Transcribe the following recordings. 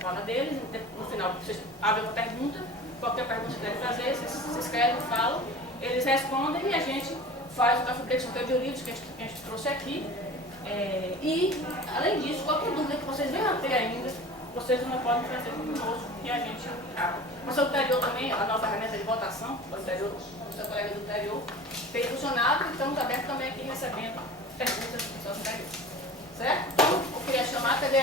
fala deles, no final vocês abrem uma pergunta, qualquer pergunta que querem fazer, vocês escrevem, falam, eles respondem e a gente faz o café preto de livros que a gente trouxe aqui. E, além disso, qualquer dúvida que vocês venham a ter ainda, vocês não podem trazer conosco e a gente abre. Mas o anterior também, a nova ferramenta de votação, o seu colega do anterior, tem funcionado e estamos abertos também aqui recebendo perguntas dos pessoas anteriores. Certo? Então, eu queria chamar, cadê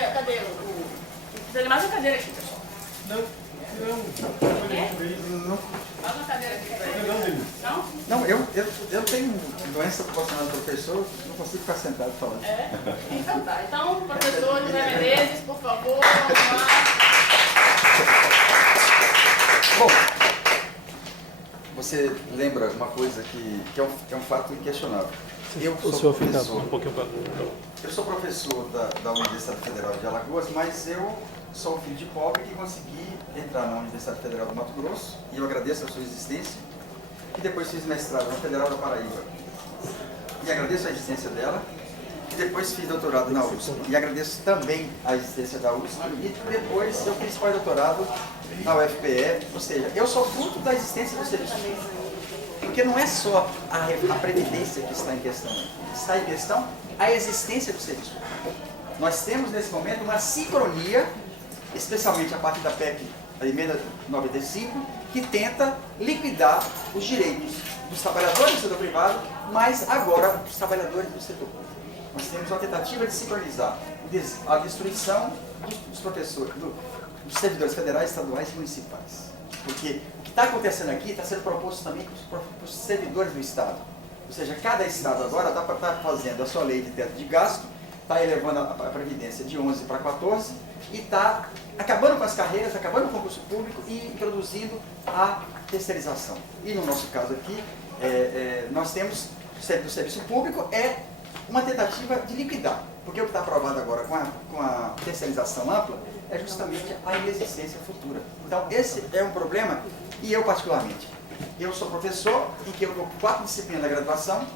precisa de mais uma cadeira aqui, pessoal. Não. Mais uma cadeira aqui. Não? Não, eu tenho doença proporcionada ao professor, não consigo ficar sentado falando. Então tá. Então, professor José Menezes, por favor, vamos lá. Bom, você lembra uma coisa que é um fato inquestionável. Eu sou professor da Universidade Federal de Alagoas, mas eu sou filho de pobre que consegui entrar na Universidade Federal do Mato Grosso, e eu agradeço a sua existência, e depois fiz mestrado na Federal da Paraíba, e agradeço a existência dela, e depois fiz doutorado na USP, e agradeço também a existência da USP, e depois eu fiz pós-doutorado na UFPE, ou seja, eu sou fruto da existência do serviço público. Porque não é só a previdência que está em questão, a existência do serviço público. Nós temos nesse momento uma sincronia, especialmente a partir da PEC, a emenda 95, que tenta liquidar os direitos dos trabalhadores do setor privado, mas agora dos trabalhadores do setor público. Nós temos uma tentativa de sincronizar a destruição dos professores, dos servidores federais, estaduais e municipais. Porque o que está acontecendo aqui está sendo proposto também para os servidores do Estado. Ou seja, cada Estado agora está fazendo a sua lei de teto de gasto, está elevando a Previdência de 11 para 14 e está acabando com as carreiras, acabando com o concurso público e introduzindo a terceirização. E no nosso caso aqui, nós temos do serviço público uma tentativa de liquidar. Porque o que está aprovado agora com a terceirização ampla é justamente a inexistência futura. Então, esse é um problema, e eu particularmente. Eu sou professor, em que eu dou 4 disciplinas na graduação,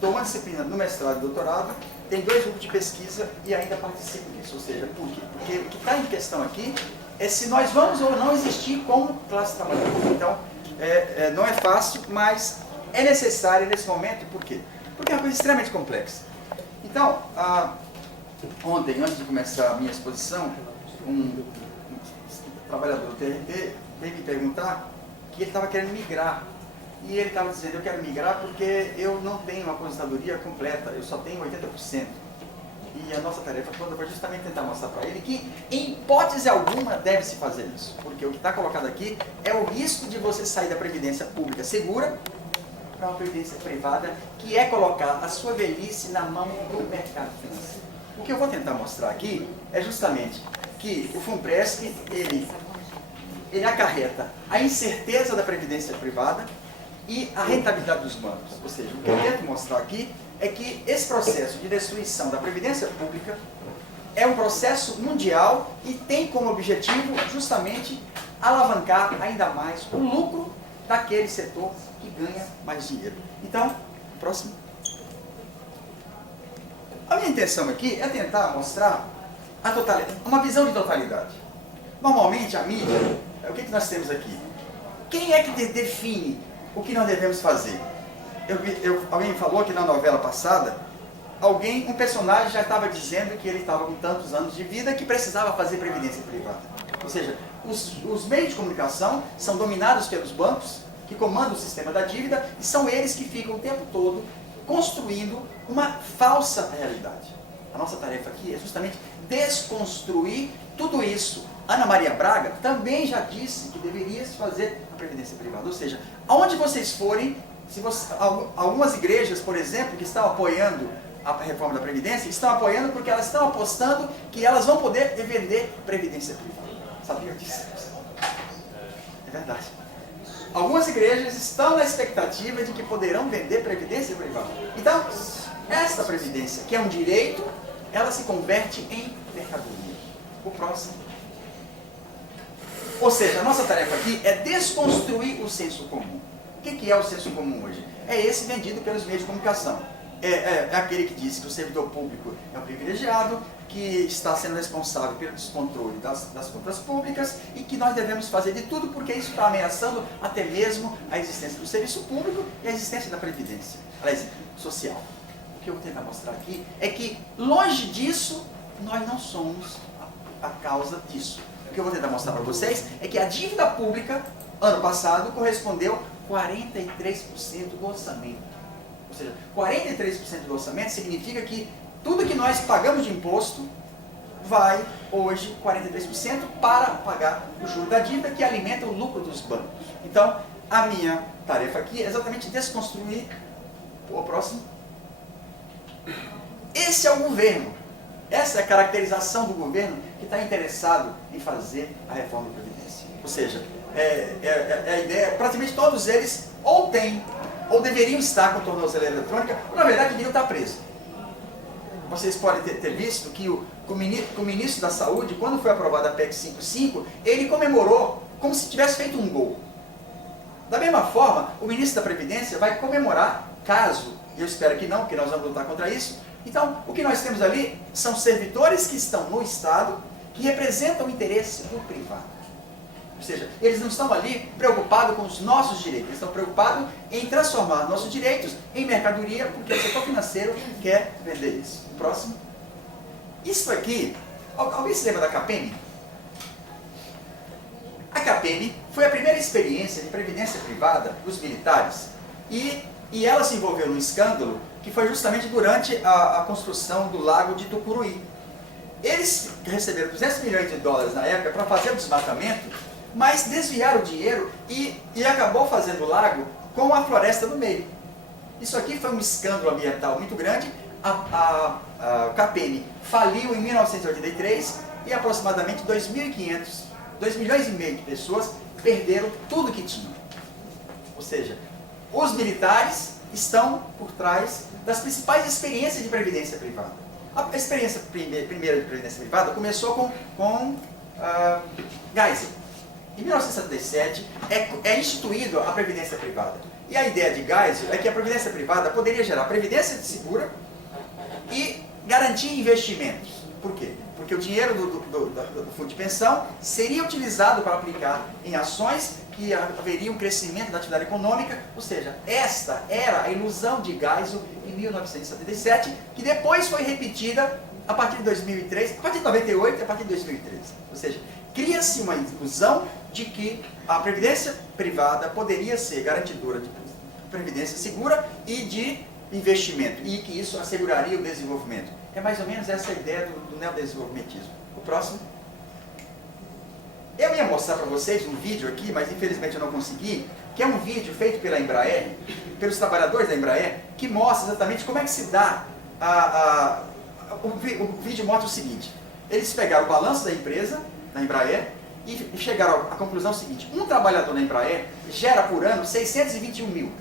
dou uma disciplina no mestrado e doutorado, tenho 2 grupos de pesquisa e ainda participo disso. Ou seja, por quê? Porque o que está em questão aqui é se nós vamos ou não existir como classe trabalhadora. Então, não é fácil, mas é necessário nesse momento. Por quê? Porque é uma coisa extremamente complexa. Então, ontem, antes de começar a minha exposição, um trabalhador do TRT veio me perguntar que ele estava querendo migrar. E ele estava dizendo, eu quero migrar porque eu não tenho uma aposentadoria completa, eu só tenho 80%. E a nossa tarefa toda foi justamente tentar mostrar para ele que, em hipótese alguma, deve-se fazer isso. Porque o que está colocado aqui é o risco de você sair da previdência pública segura para uma previdência privada, que é colocar a sua velhice na mão do mercado financeiro. O que eu vou tentar mostrar aqui é justamente que o FUNPRESC, ele acarreta a incerteza da previdência privada e a rentabilidade dos bancos. Ou seja, o que eu tento mostrar aqui é que esse processo de destruição da previdência pública é um processo mundial e tem como objetivo justamente alavancar ainda mais o lucro daquele setor que ganha mais dinheiro. Então, próximo. A minha intenção aqui é tentar mostrar a totalidade, uma visão de totalidade. Normalmente a mídia, o que nós temos aqui? Quem é que define o que nós devemos fazer? Alguém falou que na novela passada, um personagem já estava dizendo que ele estava com tantos anos de vida que precisava fazer previdência privada. Ou seja, os meios de comunicação são dominados pelos bancos, que comandam o sistema da dívida, e são eles que ficam o tempo todo construindo uma falsa realidade. A nossa tarefa aqui é justamente desconstruir tudo isso. Ana Maria Braga também já disse que deveria se fazer a previdência privada. Ou seja, aonde vocês forem, algumas igrejas, por exemplo, que estão apoiando a reforma da Previdência, estão apoiando porque elas estão apostando que elas vão poder vender previdência privada. Sabia disso? É verdade. Algumas igrejas estão na expectativa de que poderão vender previdência privada. Então, esta previdência, que é um direito, ela se converte em mercadoria. O próximo. Ou seja, a nossa tarefa aqui é desconstruir o senso comum. O que é o senso comum hoje? É esse vendido pelos meios de comunicação. é aquele que diz que o servidor público é um privilegiado, que está sendo responsável pelo descontrole das contas públicas e que nós devemos fazer de tudo porque isso está ameaçando até mesmo a existência do serviço público e a existência da previdência, aliás, social. O que eu vou tentar mostrar aqui é que, longe disso, nós não somos a causa disso. O que eu vou tentar mostrar para vocês é que a dívida pública, ano passado, correspondeu 43% do orçamento. Ou seja, 43% do orçamento significa que tudo que nós pagamos de imposto vai, hoje, 43% para pagar o juro da dívida que alimenta o lucro dos bancos. Então, a minha tarefa aqui é exatamente desconstruir o próximo. Esse é o governo. Essa é a caracterização do governo que está interessado em fazer a reforma da Previdência. Ou seja, a ideia, praticamente todos eles ou têm, ou deveriam estar com tornozeleira eletrônica, ou na verdade deveriam estar presos. Vocês podem ter visto que o ministro da Saúde, quando foi aprovada a PEC 55, ele comemorou como se tivesse feito um gol. Da mesma forma, o ministro da Previdência vai comemorar, caso, e eu espero que não, porque nós vamos lutar contra isso. Então, o que nós temos ali são servidores que estão no Estado, que representam o interesse do privado. Ou seja, eles não estão ali preocupados com os nossos direitos, eles estão preocupados em transformar nossos direitos em mercadoria, porque o setor financeiro quer vender isso. Próximo. Isso aqui, alguém se lembra da CAPEM? A CAPEM foi a primeira experiência de previdência privada dos militares e ela se envolveu num escândalo que foi justamente durante a construção do lago de Tucuruí. Eles receberam 200 milhões de dólares na época para fazer o desmatamento, mas desviaram o dinheiro e acabou fazendo o lago com a floresta no meio. Isso aqui foi um escândalo ambiental muito grande. A CAPEM faliu em 1983 e aproximadamente 2 milhões e meio de pessoas perderam tudo que tinham. Ou seja, os militares estão por trás das principais experiências de previdência privada. A experiência primeira de previdência privada começou com Geisel. Em 1977 é instituído a previdência privada. E a ideia de Geisel é que a previdência privada poderia gerar previdência segura e garantir investimentos. Por quê? Porque o dinheiro do fundo de pensão seria utilizado para aplicar em ações que haveria um crescimento da atividade econômica, ou seja, esta era a ilusão de Geisel em 1977, que depois foi repetida a partir de 2003, a partir de 98 e a partir de 2013. Ou seja, cria-se uma ilusão de que a previdência privada poderia ser garantidora de previdência segura e de investimento, e que isso asseguraria o desenvolvimento. É mais ou menos essa a ideia do neodesenvolvimentismo. O próximo. Eu ia mostrar para vocês um vídeo aqui, mas infelizmente eu não consegui, que é um vídeo feito pela Embraer, pelos trabalhadores da Embraer, que mostra exatamente como é que se dá o vídeo mostra o seguinte: eles pegaram o balanço da empresa, da Embraer, e chegaram à conclusão seguinte: um trabalhador na Embraer gera por ano 621 mil.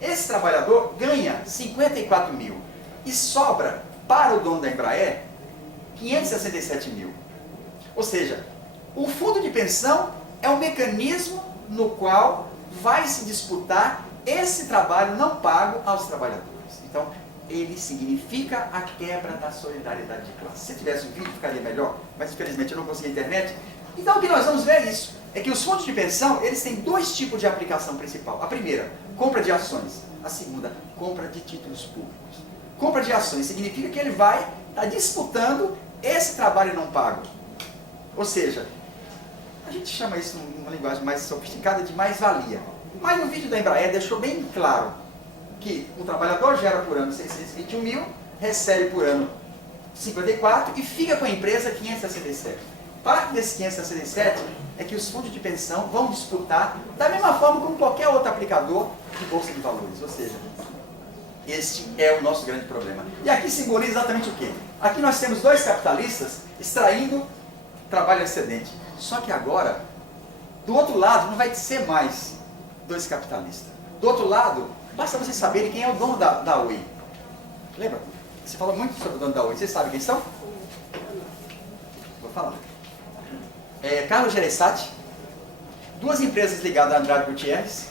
Esse trabalhador ganha 54 mil e sobra para o dono da Embraer 567 mil. Ou seja, o fundo de pensão é um mecanismo no qual vai se disputar esse trabalho não pago aos trabalhadores. Então, ele significa a quebra da solidariedade de classe. Se tivesse um vídeo, ficaria melhor, mas infelizmente eu não consegui a internet. Então, o que nós vamos ver é isso. É que os fundos de pensão, eles têm dois tipos de aplicação principal. A primeira, compra de ações. A segunda, compra de títulos públicos. Compra de ações significa que ele vai estar disputando esse trabalho não pago. Ou seja, a gente chama isso, numa linguagem mais sofisticada, de mais-valia. Mas no vídeo da Embraer deixou bem claro que o trabalhador gera por ano 621 mil, recebe por ano 54 e fica com a empresa 567. Parte desses 567 é que os fundos de pensão vão disputar da mesma forma como qualquer outro aplicador de bolsa de valores. Ou seja, este é o nosso grande problema. E aqui simboliza exatamente o quê? Aqui nós temos dois capitalistas extraindo trabalho excedente. Só que agora, do outro lado, não vai ser mais dois capitalistas. Do outro lado, basta vocês saberem quem é o dono da Oi. Lembra? Você falou muito sobre o dono da Oi. Vocês sabem quem são? Vou falar. Carlos Gereissati, duas empresas ligadas a Andrade Gutierrez,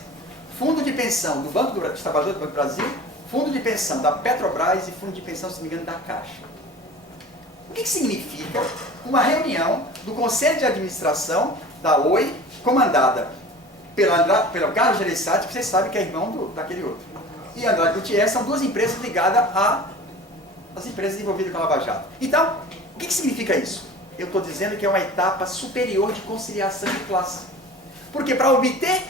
fundo de pensão do Banco dos Trabalhadores do Banco do Brasil, fundo de pensão da Petrobras e fundo de pensão, se não me engano, da Caixa. O que significa uma reunião do Conselho de Administração da Oi, comandada pelo Carlos Gereissati, que vocês sabem que é irmão daquele outro, e Andrade Gutierrez, são duas empresas ligadas às empresas envolvidas com a Lava Jato. Então, o que significa isso? Eu estou dizendo que é uma etapa superior de conciliação de classe. Porque para obter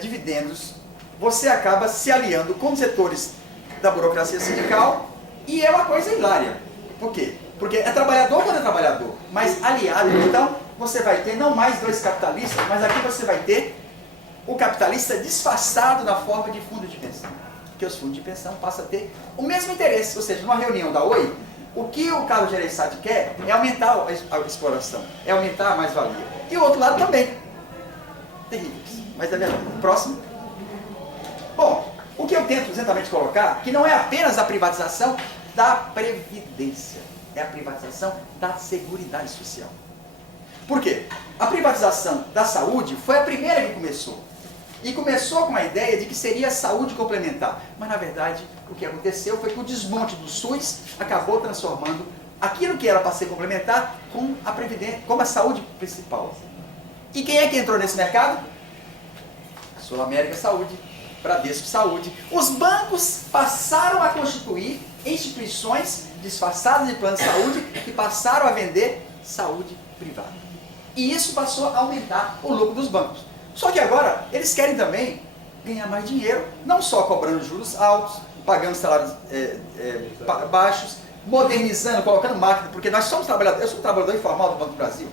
dividendos, você acaba se aliando com os setores da burocracia sindical e é uma coisa hilária. Por quê? Porque é trabalhador quando é trabalhador, mas aliado. Então, você vai ter não mais dois capitalistas, mas aqui você vai ter o capitalista disfarçado na forma de fundo de pensão. Porque os fundos de pensão passam a ter o mesmo interesse. Ou seja, numa reunião da Oi, o que o Carlos Gereissati quer é aumentar a exploração, é aumentar a mais-valia. E o outro lado também. Terríveis. Mas é verdade. Próximo. Bom, o que eu tento exatamente colocar, que não é apenas a privatização da Previdência, é a privatização da Seguridade Social. Por quê? A privatização da saúde foi a primeira que começou. E começou com a ideia de que seria saúde complementar. Mas, na verdade, o que aconteceu foi que o desmonte do SUS acabou transformando aquilo que era para ser complementar com a Previdência, como a saúde principal. E quem é que entrou nesse mercado? Sul América Saúde, Bradesco Saúde. Os bancos passaram a constituir instituições disfarçadas de plano de saúde que passaram a vender saúde privada. E isso passou a aumentar o lucro dos bancos. Só que agora eles querem também ganhar mais dinheiro, não só cobrando juros altos, pagando salários baixos, modernizando, colocando máquina, porque nós somos trabalhadores, eu sou trabalhador informal do Banco do Brasil.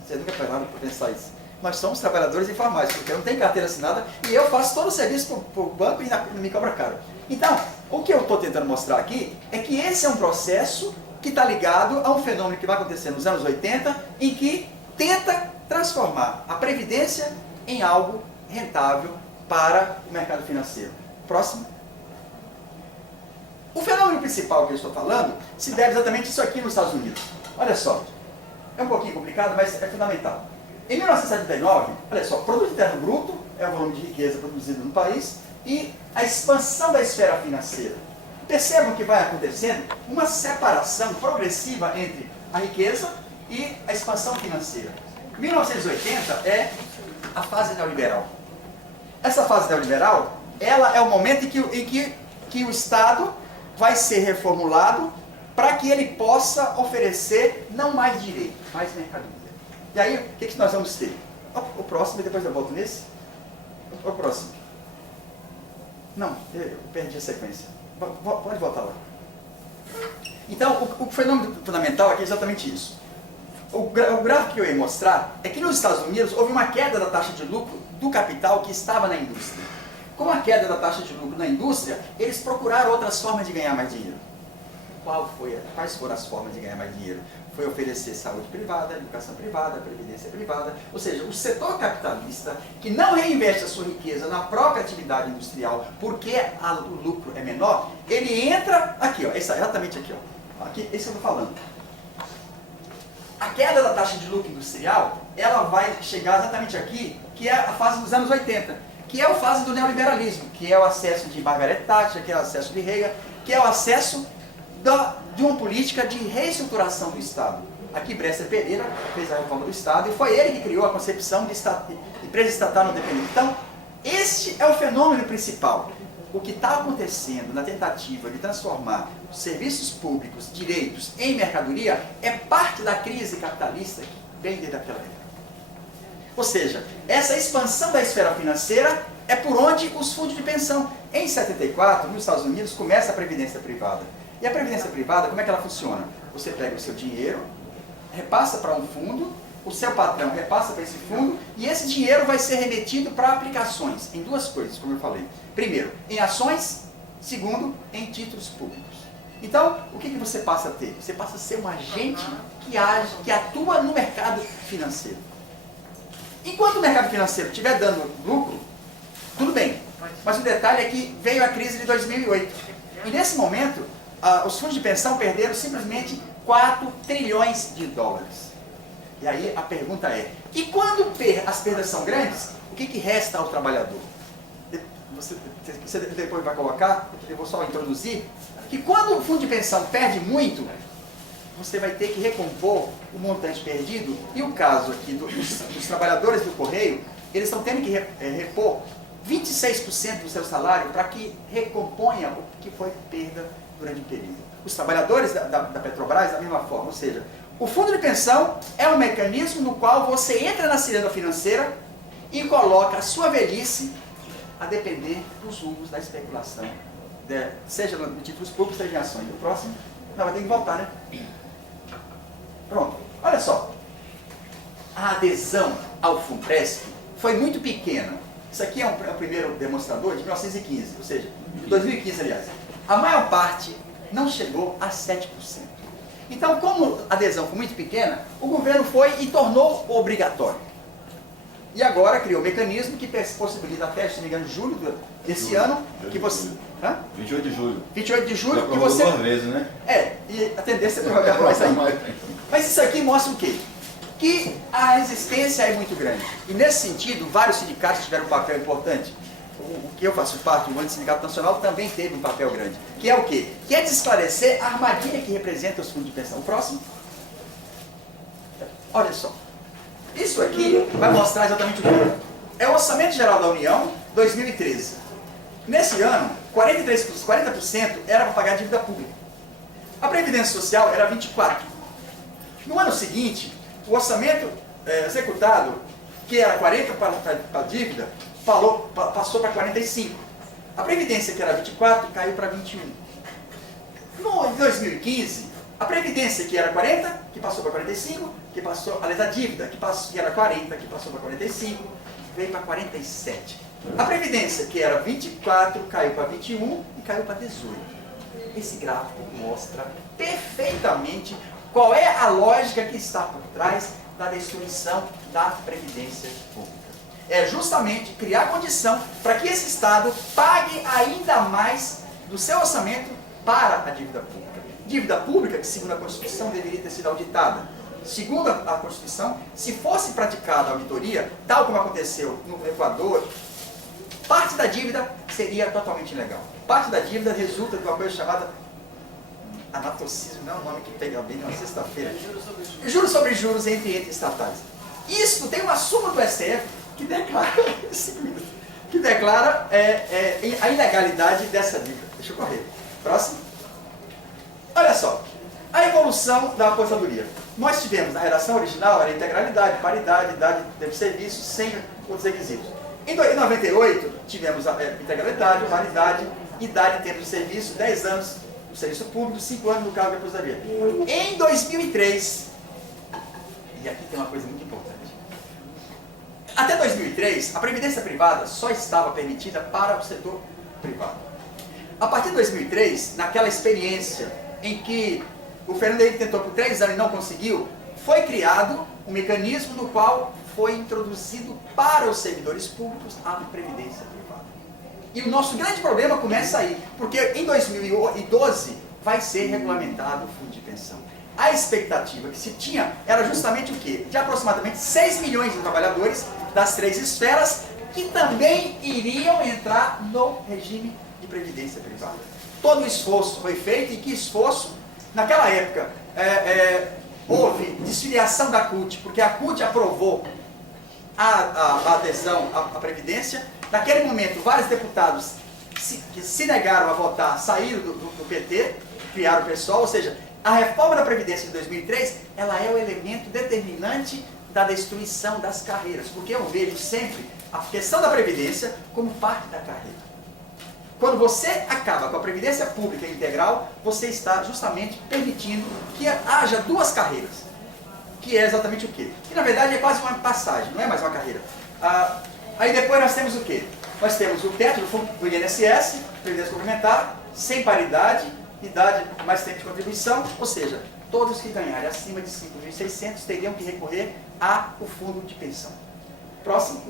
Você nunca pararam para pensar isso. Nós somos trabalhadores informais, porque eu não tenho carteira assinada e eu faço todo o serviço para o banco e não me cobra caro. Então, o que eu estou tentando mostrar aqui é que esse é um processo que está ligado a um fenômeno que vai acontecer nos anos 80, em que tenta transformar a Previdência em algo rentável para o mercado financeiro. Próximo. O fenômeno principal que eu estou falando se deve exatamente isso aqui nos Estados Unidos. Olha só, é um pouquinho complicado, mas é fundamental. Em 1979, olha só, produto interno bruto é o volume de riqueza produzido no país e a expansão da esfera financeira. Percebam que vai acontecendo uma separação progressiva entre a riqueza e a expansão financeira. 1980 é a fase neoliberal. Essa fase neoliberal, ela é o momento em que o Estado vai ser reformulado para que ele possa oferecer não mais direito, mais mercadoria. E aí, o que nós vamos ter? O próximo, e depois eu volto nesse. O próximo. Não, eu perdi a sequência. Pode voltar lá. Então, o fenômeno fundamental aqui é exatamente isso. O gráfico que eu ia mostrar é que nos Estados Unidos houve uma queda da taxa de lucro do capital que estava na indústria. Com a queda da taxa de lucro na indústria, eles procuraram outras formas de ganhar mais dinheiro. Quais foram as formas de ganhar mais dinheiro? Foi oferecer saúde privada, educação privada, previdência privada. Ou seja, o setor capitalista que não reinveste a sua riqueza na própria atividade industrial porque o lucro é menor, ele entra aqui, ó, exatamente aqui, ó. Aqui, esse eu estou falando. A queda da taxa de lucro industrial, ela vai chegar exatamente aqui, que é a fase dos anos 80, que é a fase do neoliberalismo, que é o acesso de Margaret Thatcher, que é o acesso de Reagan, que é o acesso de uma política de reestruturação do Estado. Aqui Bresser Pereira fez a reforma do Estado e foi ele que criou a concepção de empresa estatal não dependente. Então, este é o fenômeno principal. O que está acontecendo na tentativa de transformar serviços públicos, direitos, em mercadoria, é parte da crise capitalista que vem desde aquela época. Ou seja, essa expansão da esfera financeira é por onde os fundos de pensão. Em 74, nos Estados Unidos, começa a previdência privada. E a previdência privada, como é que ela funciona? Você pega o seu dinheiro, repassa para um fundo, o seu patrão repassa para esse fundo e esse dinheiro vai ser remetido para aplicações em duas coisas, como eu falei. Primeiro, em ações. Segundo, em títulos públicos. Então, o que você passa a ter? Você passa a ser um agente que atua no mercado financeiro. Enquanto o mercado financeiro estiver dando lucro, tudo bem. Mas o detalhe é que veio a crise de 2008. E nesse momento, os fundos de pensão perderam simplesmente 4 trilhões de dólares. E aí a pergunta é, e quando as perdas são grandes, o que resta ao trabalhador? você depois vai colocar, eu vou só introduzir, que quando o fundo de pensão perde muito, você vai ter que recompor o montante perdido, e o caso aqui dos trabalhadores do Correio, eles estão tendo que repor 26% do seu salário para que recomponha o que foi perda durante o período. Os trabalhadores da Petrobras, da mesma forma, ou seja, o fundo de pensão é um mecanismo no qual você entra na ciranda financeira e coloca a sua velhice a depender dos rumos da especulação, seja em títulos públicos, seja em ações. O próximo, não, vai ter que voltar, né? Pronto, olha só. A adesão ao Funpresp foi muito pequena. Isso aqui é o primeiro demonstrador de 1915, ou seja, de 2015, aliás. A maior parte não chegou a 7%. Então, como a adesão foi muito pequena, o governo foi e tornou obrigatório. E agora criou um mecanismo que possibilita até, se não me engano, julho desse ano, que você... 28 de julho. 28 de julho, já que você... duas vezes, né? E a tendência é prorrogar mais ainda. Mas isso aqui mostra o quê? Que a resistência é muito grande. E nesse sentido, vários sindicatos tiveram um papel importante. O que eu faço parte, o Antissindicato Nacional, também teve um papel grande. Que é o quê? Que é de esclarecer a armadilha que representa os fundos de pensão. O próximo. Olha só. Isso aqui vai mostrar exatamente o que é o Orçamento Geral da União 2013. Nesse ano, 40% era para pagar a dívida pública. A Previdência Social era 24%. No ano seguinte, o orçamento executado, que era 40% para a dívida, passou para 45%. A Previdência, que era 24%, caiu para 21%. No 2015, a Previdência, que era 40%, que passou para 45%, que passou, aliás, a dívida, que era 40%, que passou para 45%, veio para 47%. A Previdência, que era 24%, caiu para 21% e caiu para 18%. Esse gráfico mostra perfeitamente qual é a lógica que está por trás da destruição da Previdência Pública. É justamente criar condição para que esse Estado pague ainda mais do seu orçamento para a dívida pública. Dívida pública que, segundo a Constituição, deveria ter sido auditada. Segundo a Constituição, se fosse praticada a auditoria, tal como aconteceu no Equador, parte da dívida seria totalmente ilegal. Parte da dívida resulta de uma coisa chamada anatocismo, não é um nome que pega bem na sexta-feira. Juros sobre juros entre entes estatais. Isso tem uma súmula do STF que declara a ilegalidade dessa dívida. Deixa eu correr. Próximo. Olha só. A evolução da aposentadoria. Nós tivemos, na redação original, era integralidade, paridade, idade de serviço, sem outros requisitos. Em 98, tivemos a integralidade, paridade, idade de tempo de serviço, 10 anos no serviço público, 5 anos no cargo de aposentadoria. Em 2003, e aqui tem uma coisa muito importante, até 2003, a previdência privada só estava permitida para o setor privado. A partir de 2003, naquela experiência em que o Fernando Henrique tentou por 3 anos e não conseguiu, foi criado um mecanismo no qual foi introduzido para os servidores públicos a previdência privada. E o nosso grande problema começa aí, porque em 2012 vai ser regulamentado o fundo de pensão. A expectativa que se tinha era justamente o quê? De aproximadamente 6 milhões de trabalhadores das 3 esferas que também iriam entrar no regime de previdência privada. Todo o esforço foi feito, e que esforço? Naquela época, houve desfiliação da CUT, porque a CUT aprovou a adesão à Previdência. Naquele momento, vários deputados que se negaram a votar saíram do PT, criaram o PSOL, ou seja, a reforma da Previdência de 2003, ela é o elemento determinante da destruição das carreiras, porque eu vejo sempre a questão da Previdência como parte da carreira. Quando você acaba com a Previdência Pública Integral, você está justamente permitindo que haja 2 carreiras. Que é exatamente o quê? Que na verdade é quase uma passagem, não é mais uma carreira. Aí depois nós temos o quê? Nós temos o teto do INSS, Previdência Complementar, sem paridade, idade mais tempo de contribuição, ou seja, todos que ganharem acima de 5.600 teriam que recorrer ao fundo de pensão. Próximo.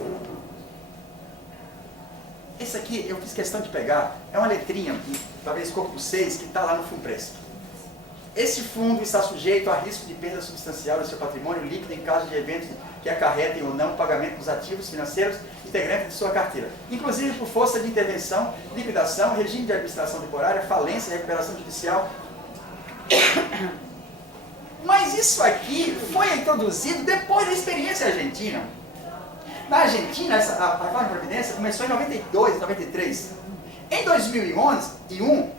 Esse aqui eu fiz questão de pegar, é uma letrinha, talvez corpo 6, que está lá no Funpresp. Este fundo está sujeito a risco de perda substancial do seu patrimônio líquido em caso de eventos que acarretem ou não o pagamento dos ativos financeiros integrantes de sua carteira, inclusive por força de intervenção, liquidação, regime de administração temporária, falência, recuperação judicial. Mas isso aqui foi introduzido depois da experiência argentina. Na Argentina, a reforma da Previdência começou em 92, 93. Em 2001,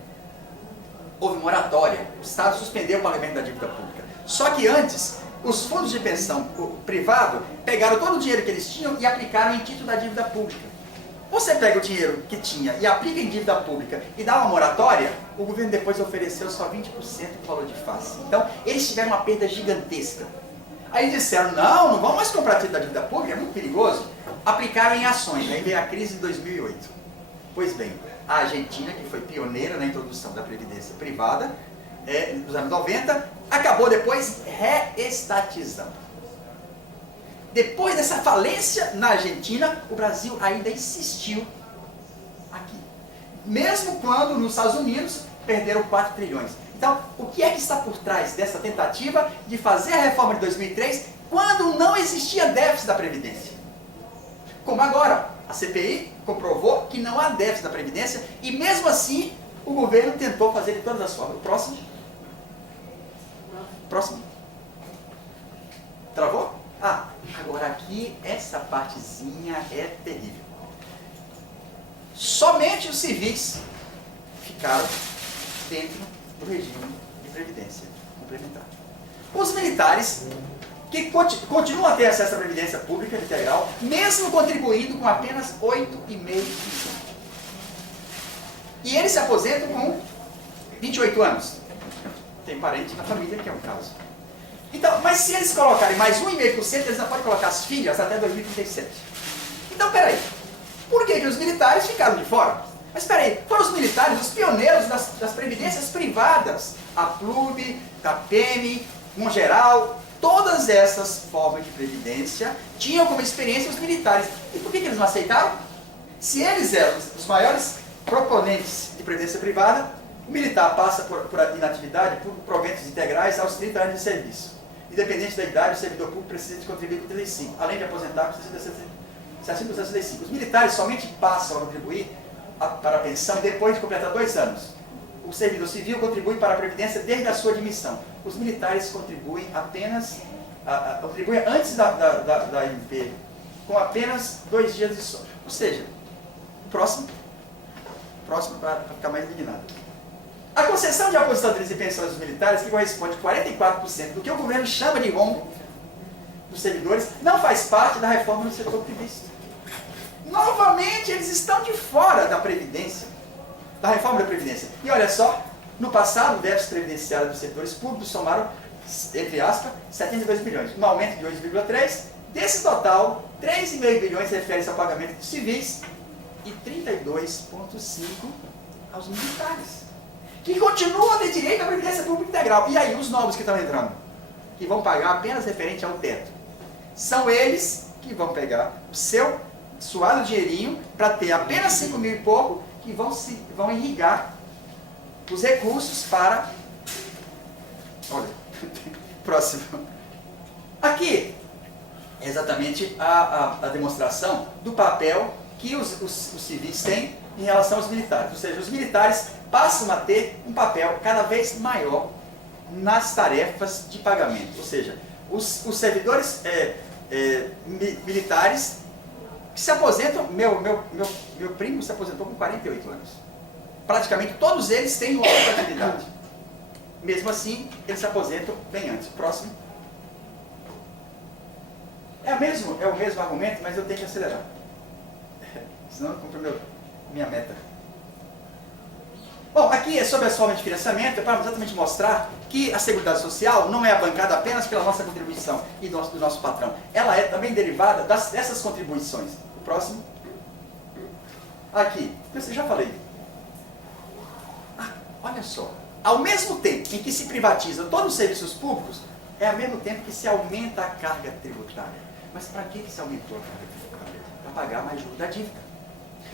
houve moratória. O Estado suspendeu o pagamento da dívida pública. Só que antes, os fundos de pensão privado pegaram todo o dinheiro que eles tinham e aplicaram em título da dívida pública. Você pega o dinheiro que tinha e aplica em dívida pública e dá uma moratória, o governo depois ofereceu só 20% do valor de face. Então, eles tiveram uma perda gigantesca. Aí disseram, não vamos mais comprar título da dívida pública, é muito perigoso. Aplicaram em ações, aí veio a crise de 2008. Pois bem, a Argentina, que foi pioneira na introdução da previdência privada, nos anos 90, acabou depois reestatizando. Depois dessa falência na Argentina, o Brasil ainda insistiu aqui. Mesmo quando nos Estados Unidos perderam 4 trilhões. Então, o que é que está por trás dessa tentativa de fazer a reforma de 2003 quando não existia déficit da Previdência? Como agora, a CPI comprovou que não há déficit da Previdência e mesmo assim o governo tentou fazer de todas as formas. O próximo? Próximo. Travou? Agora aqui, essa partezinha é terrível. Somente os civis ficaram dentro do regime de previdência complementar. Os militares, que continuam a ter acesso à previdência pública integral, mesmo contribuindo com apenas 8,5%. E eles se aposentam com 28 anos. Tem parente na família que é um caso. Então, mas se eles colocarem mais 1,5%, eles não podem colocar as filhas até 2037. Então, peraí. Por que os militares ficaram de fora? Mas peraí, foram os militares os pioneiros das previdências privadas. A PLUB, CAPEM, Mongeral, todas essas formas de previdência tinham como experiência os militares. E por que eles não aceitaram? Se eles eram os maiores proponentes de previdência privada, o militar passa por inatividade, por proventos integrais aos 30 anos de serviço. Independente da idade, o servidor público precisa de contribuir com 35, além de aposentar com 65. Os militares somente passam a contribuir para a pensão depois de completar 2 anos. O servidor civil contribui para a Previdência desde a sua admissão. Os militares contribuem apenas, contribuem antes da MP, com apenas 2 dias de sono. Ou seja, próximo para ficar mais indignado. A concessão de aposentadorias e pensões dos militares, que corresponde a 44% do que o governo chama de rombo dos servidores, não faz parte da reforma do setor previsto. Novamente, eles estão de fora da Previdência, da reforma da Previdência. E olha só, no passado, o déficit previdenciário dos setores públicos somaram, entre aspas, 72 bilhões, um aumento de 8,3. Desse total, 3,5 bilhões refere-se ao pagamento dos civis e 32,5 aos militares, que continuam a ter direito à Previdência Pública Integral. E aí, os novos que estão entrando, que vão pagar apenas referente ao teto, são eles que vão pegar o seu suado dinheirinho para ter apenas 5 mil e pouco, que vão irrigar os recursos para... Olha, próximo. Aqui é exatamente a demonstração do papel que os civis têm em relação aos militares. Ou seja, os militares passam a ter um papel cada vez maior nas tarefas de pagamento. Ou seja, os servidores militares que se aposentam, meu primo se aposentou com 48 anos. Praticamente todos eles têm uma outra atividade. Mesmo assim, eles se aposentam bem antes. Próximo. É o mesmo argumento, mas eu tenho que acelerar. Senão eu cumpro minha meta. Bom, aqui é sobre as formas de financiamento, é para exatamente mostrar que a Seguridade Social não é bancada apenas pela nossa contribuição e do nosso patrão. Ela é também derivada dessas contribuições. O próximo. Aqui, eu já falei. Olha só. Ao mesmo tempo em que se privatizam todos os serviços públicos, é ao mesmo tempo que se aumenta a carga tributária. Mas para que se aumentou a carga tributária? Para pagar mais juros da dívida.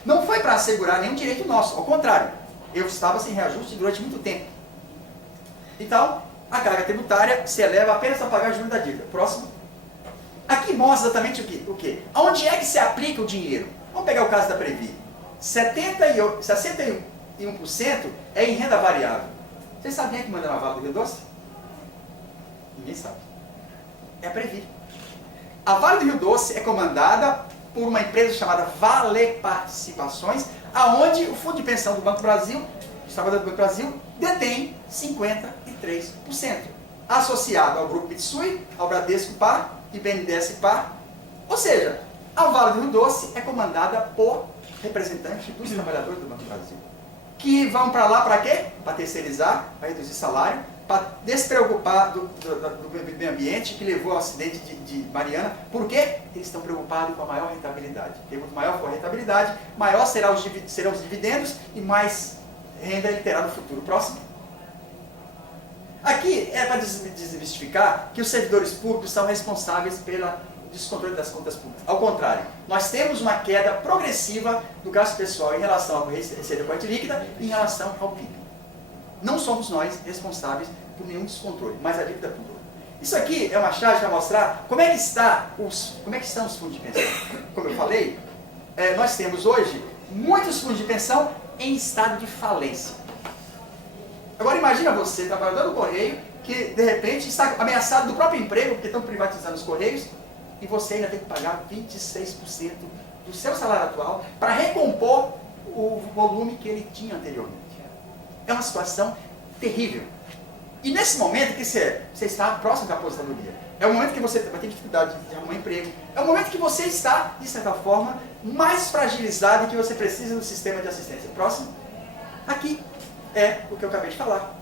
Não foi para assegurar nenhum direito nosso, ao contrário. Eu estava sem reajuste durante muito tempo. Então, a carga tributária se eleva apenas a pagar juros da dívida. Próximo. Aqui mostra exatamente o quê? Onde é que se aplica o dinheiro? Vamos pegar o caso da Previ. 61% é em renda variável. Vocês sabem quem é que manda na Vale do Rio Doce? Ninguém sabe. É a Previ. A Vale do Rio Doce é comandada por uma empresa chamada Vale Participações, aonde o Fundo de Pensão do Banco do Brasil, os trabalhadores do Banco do Brasil, detém 53%, associado ao Grupo Mitsui, ao Bradesco Par e BNDES Par. Ou seja, a Vale do Rio Doce é comandada por representantes dos trabalhadores do Banco do Brasil, que vão para lá para quê? Para terceirizar, para reduzir salário, para despreocupar do meio ambiente, que levou ao acidente de Mariana. Por quê? Eles estão preocupados com a maior rentabilidade. Porque quanto maior for a rentabilidade, maior serão os dividendos e mais renda ele terá no futuro. Próximo. Aqui é para desmistificar que os servidores públicos são responsáveis pelo descontrole das contas públicas. Ao contrário, nós temos uma queda progressiva do gasto pessoal em relação à receita corrente líquida e em relação ao PIB. Não somos nós responsáveis por nenhum descontrole, mas a dívida pública. Isso aqui é uma chave para mostrar como é que estão os fundos de pensão. Como eu falei, nós temos hoje muitos fundos de pensão em estado de falência. Agora imagina você, trabalhador do Correio, que de repente está ameaçado do próprio emprego, porque estão privatizando os Correios, e você ainda tem que pagar 26% do seu salário atual para recompor o volume que ele tinha anteriormente. É uma situação terrível. E nesse momento que você está próximo da aposentadoria, é o momento que você vai ter dificuldade de arrumar um emprego, é o momento que você está, de certa forma, mais fragilizado e que você precisa do sistema de assistência. Próximo. Aqui é o que eu acabei de falar.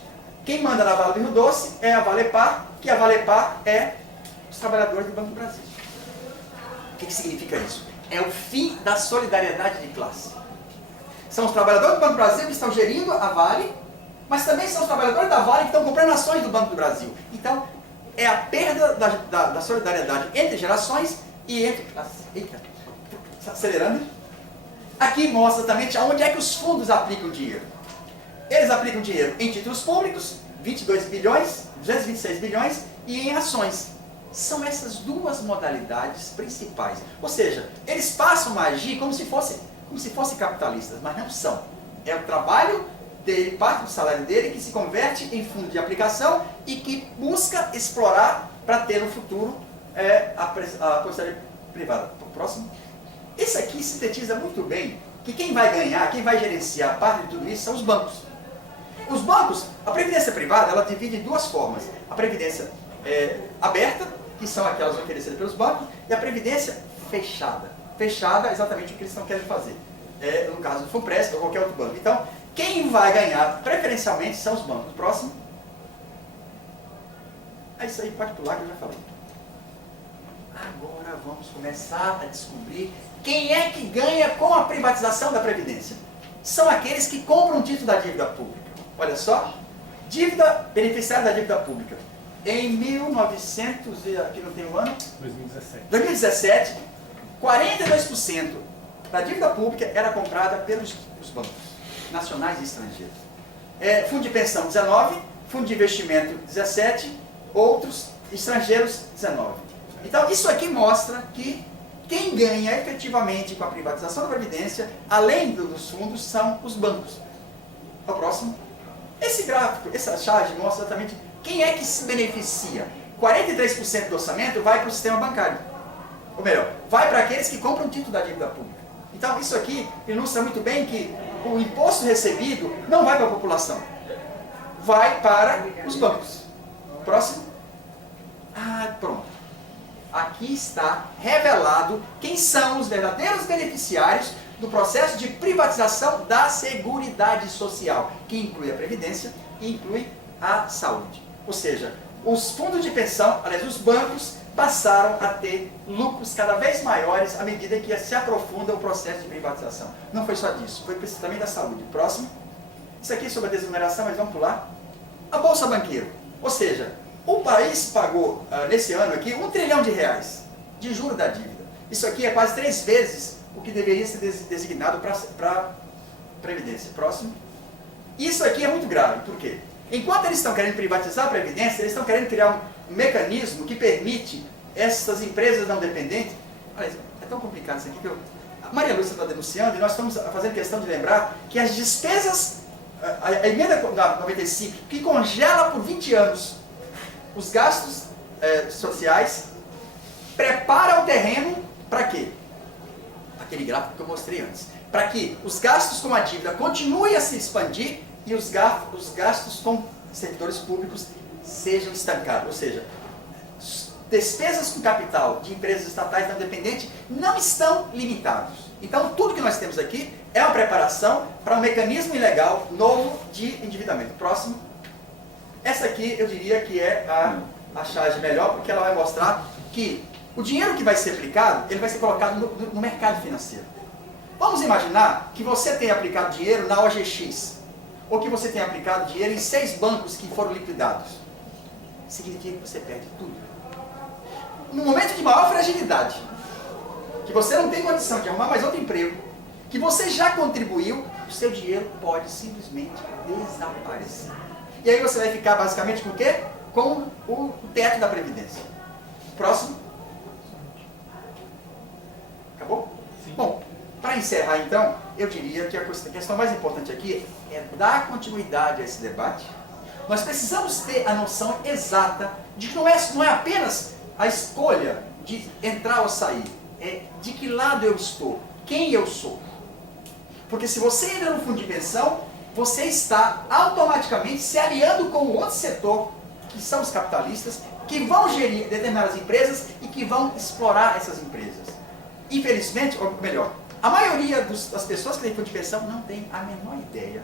Quem manda na Vale do Rio Doce é a Valepar, que a Valepar é os trabalhadores do Banco do Brasil. O que significa isso? É o fim da solidariedade de classe. São os trabalhadores do Banco do Brasil que estão gerindo a Vale, mas também são os trabalhadores da Vale que estão comprando ações do Banco do Brasil. Então, é a perda da solidariedade entre gerações e entre classes. Eita, acelerando. Aqui mostra também onde é que os fundos aplicam dinheiro. Eles aplicam dinheiro em títulos públicos, 22 bilhões, 226 bilhões, e em ações. São essas duas modalidades principais. Ou seja, eles passam a agir como se fossem capitalistas, mas não são. É o trabalho dele, parte do salário dele, que se converte em fundo de aplicação e que busca explorar para ter no futuro a aposentadoria privada. Próximo. Isso aqui sintetiza muito bem que quem vai ganhar, quem vai gerenciar parte de tudo isso são os bancos. Os bancos, a previdência privada, ela divide em duas formas. A previdência aberta, que são aquelas oferecidas pelos bancos, e a previdência fechada. Fechada é exatamente o que eles estão querendo fazer. No caso do Funpresp ou qualquer outro banco. Então, quem vai ganhar preferencialmente são os bancos. Próximo. É isso aí, pode pular que eu já falei. Agora vamos começar a descobrir quem é que ganha com a privatização da Previdência. São aqueles que compram o título da dívida pública. Olha só, beneficiário da dívida pública. Em 1900, aqui não tem o ano? 2017, 42% da dívida pública era comprada pelos bancos, nacionais e estrangeiros. Fundo de pensão 19, fundo de investimento 17, outros estrangeiros 19. Então isso aqui mostra que quem ganha efetivamente com a privatização da Previdência, além dos fundos, são os bancos. O próximo. Esse gráfico, essa charge mostra exatamente quem é que se beneficia. 43% do orçamento vai para o sistema bancário. Ou melhor, vai para aqueles que compram o título da dívida pública. Então isso aqui ilustra muito bem que o imposto recebido não vai para a população. Vai para os bancos. Próximo. Pronto. Aqui está revelado quem são os verdadeiros beneficiários do processo de privatização da Seguridade Social, que inclui a Previdência e inclui a saúde. Ou seja, os fundos de pensão, aliás, os bancos, passaram a ter lucros cada vez maiores à medida que se aprofunda o processo de privatização. Não foi só disso, foi preciso também da saúde. Próximo. Isso aqui é sobre a desoneração, mas vamos pular. A Bolsa Banqueiro. Ou seja, o país pagou, nesse ano aqui, R$1 trilhão de juros da dívida. Isso aqui é quase 3 vezes o que deveria ser designado para a Previdência. Próximo. Isso aqui é muito grave. Por quê? Enquanto eles estão querendo privatizar a Previdência, eles estão querendo criar um mecanismo que permite essas empresas não dependentes. Olha, é tão complicado isso aqui que a Maria Lúcia está denunciando, e nós estamos fazendo questão de lembrar que as despesas, a emenda da 95, que congela por 20 anos os gastos sociais, prepara o terreno para quê? Aquele gráfico que eu mostrei antes. Para que os gastos com a dívida continuem a se expandir e os gastos com servidores públicos sejam estancados. Ou seja, despesas com capital de empresas estatais não dependentes não estão limitados. Então, tudo que nós temos aqui é uma preparação para um mecanismo ilegal novo de endividamento. Próximo. Essa aqui eu diria que é a charge melhor, porque ela vai mostrar que o dinheiro que vai ser aplicado, ele vai ser colocado no mercado financeiro. Vamos imaginar que você tenha aplicado dinheiro na OGX, ou que você tenha aplicado dinheiro em 6 bancos que foram liquidados. Significa que você perde tudo. No momento de maior fragilidade, que você não tem condição de arrumar mais outro emprego, que você já contribuiu, o seu dinheiro pode simplesmente desaparecer. E aí você vai ficar basicamente com o quê? Com o teto da Previdência. Próximo. Acabou? Sim. Bom, para encerrar então, eu diria que a questão mais importante aqui é dar continuidade a esse debate. Nós precisamos ter a noção exata de que não é apenas a escolha de entrar ou sair, é de que lado eu estou, quem eu sou. Porque se você entra no fundo de pensão, você está automaticamente se aliando com o outro setor, que são os capitalistas, que vão gerir determinadas empresas e que vão explorar essas empresas. Infelizmente, ou melhor, a maioria das pessoas que têm fundo de pensão não tem a menor ideia.